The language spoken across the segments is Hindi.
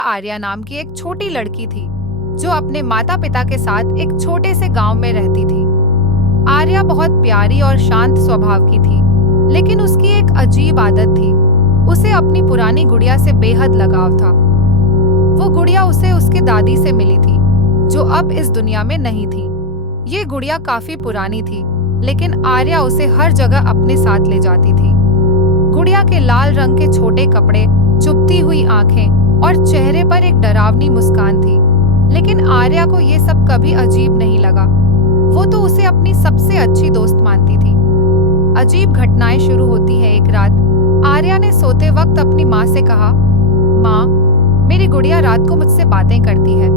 आर्या नाम की एक छोटी लड़की थी जो अपने माता पिता के साथ एक छोटे से गांव में रहती थी। आर्या बहुत प्यारी और शांत स्वभाव की थी, लेकिन उसकी एक अजीब आदत थी। उसे अपनी पुरानी गुड़िया से बेहद लगाव था। वो गुड़िया उसे उसकी दादी से मिली थी, जो अब इस दुनिया में नहीं थी। ये गुड़िया काफी पुरानी थी, लेकिन आर्या उसे हर जगह अपने साथ ले जाती थी। गुड़िया के लाल रंग के छोटे कपड़े, चुभती हुई आंखें और चेहरे पर एक डरावनी मुस्कान थी, लेकिन आर्या को ये सब कभी अजीब नहीं लगा। वो तो उसे अपनी सबसे अच्छी दोस्त मानती थी। अजीब घटनाएं शुरू होती है। एक रात आर्या ने सोते वक्त अपनी माँ से कहा, माँ, मेरी गुड़िया रात को मुझसे बातें करती है।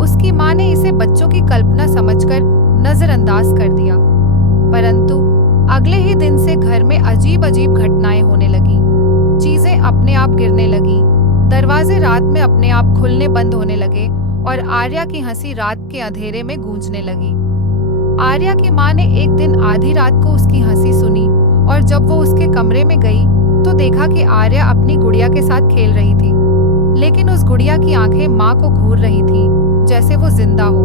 उसकी माँ ने इसे बच्चों की कल्पना समझकर नजरअंदाज कर दिया, परंतु अगले ही दिन से घर में अजीब अजीब घटनाएं होने लगी। चीजें अपने आप गिरने लगी, दरवाजे रात में अपने आप खुलने बंद होने लगे और आर्या की हंसी रात के अंधेरे में गूंजने लगी। आर्या की माँ ने एक दिन आधी रात को उसकी हंसी सुनी और जब वो उसके कमरे में गई तो देखा कि आर्या अपनी गुड़िया के साथ खेल रही थी, लेकिन उस गुड़िया की आंखें माँ को घूर रही थी जैसे वो जिंदा हो।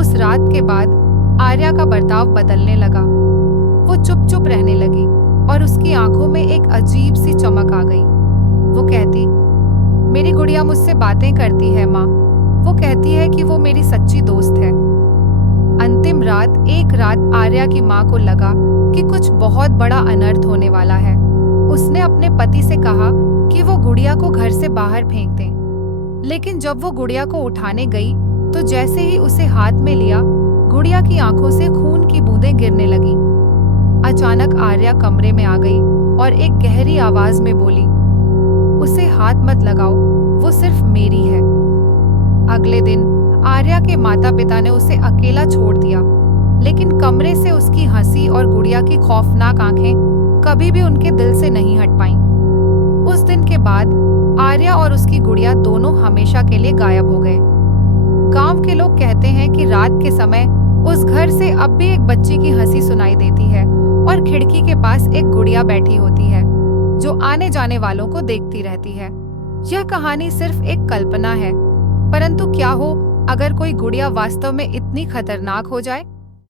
उस रात के बाद आर्या का बर्ताव बदलने लगा। वो चुप चुप रहने लगी और उसकी आंखों में एक अजीब सी चमक आ गई। वो कहती, मेरी गुड़िया मुझसे बातें करती है माँ। वो कहती है कि वो मेरी सच्ची दोस्त है। अंतिम रात, एक रात आर्या की माँ को लगा कि कुछ बहुत बड़ा अनर्थ होने वाला है। उसने अपने पति से कहा कि वो गुड़िया को घर से बाहर फेंक दें, लेकिन जब वो गुड़िया को उठाने गई तो जैसे ही उसे हाथ में लिया, गुड़िया की आंखों से खून की बूंदें गिरने लगी। अचानक आर्या कमरे में आ गई और एक गहरी आवाज में बोली, उसे हाथ मत लगाओ, वो सिर्फ मेरी है। अगले दिन आर्या के माता पिता ने उसे अकेला छोड़ दिया, लेकिन कमरे से उसकी हंसी और गुड़िया की खौफनाक आंखें कभी भी उनके दिल से नहीं हट पाईं। उस दिन के बाद आर्या और उसकी गुड़िया दोनों हमेशा के लिए गायब हो गए। गांव के लोग कहते हैं कि रात के समय उस घर से अब भी एक बच्ची की हंसी सुनाई देती है और खिड़की के पास एक गुड़िया बैठी होती है जो आने जाने वालों को देखती रहती है। यह कहानी सिर्फ एक कल्पना है, परंतु क्या हो अगर कोई गुड़िया वास्तव में इतनी खतरनाक हो जाए।